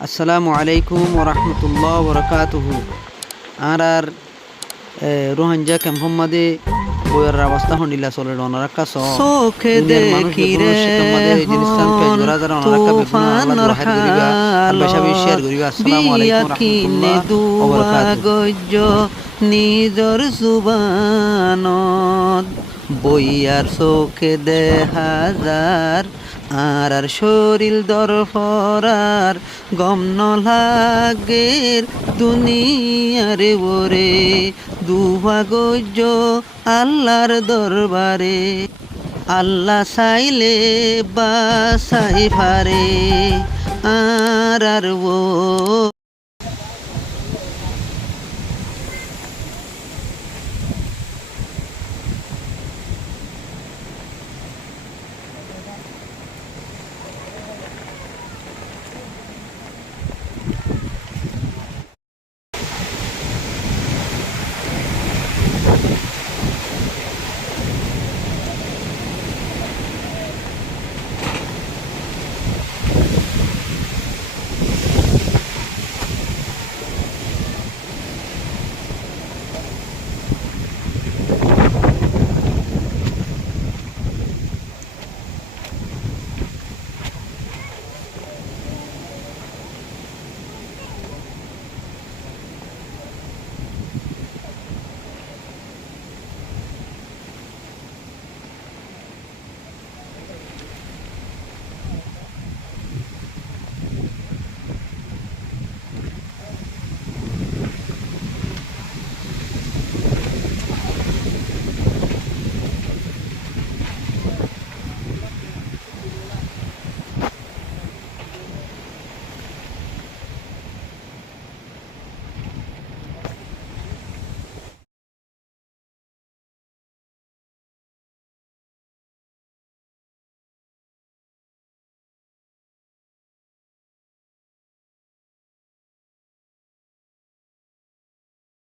আসসালামু আলাইকুম ওরহমতুল্লাহ বরকাতুহু। আর রোহাঞ্জা ক্যাম্পম মাদে বইয়ের অবস্থা হন্ডিলা চলে অনারাক্কা চোখে দুনিয়ার মানুষ দেখি বেগুন রে মাদে জিনিসস্থান পেজ বরা যারা অনারাক্কা বেগুন আল্লাহ তুফানর দোহার করিবা আর খালো বেশা বেশি শেয়ার করিবা। আসসালামু বিয়া আলাইকুম কিনে রহমতুল্লাহ দুয়া ওবরকাতুহু। গজ্য নিজর জুবানত বইয়ার চোখে দেহা যার আর শরীর দরফরার গম নলাগের দুনিয়ারে ওরে দুয়া গজ্য আল্লাহর দরবারে আল্লাহ চাইলে বাসাই পারে আর ও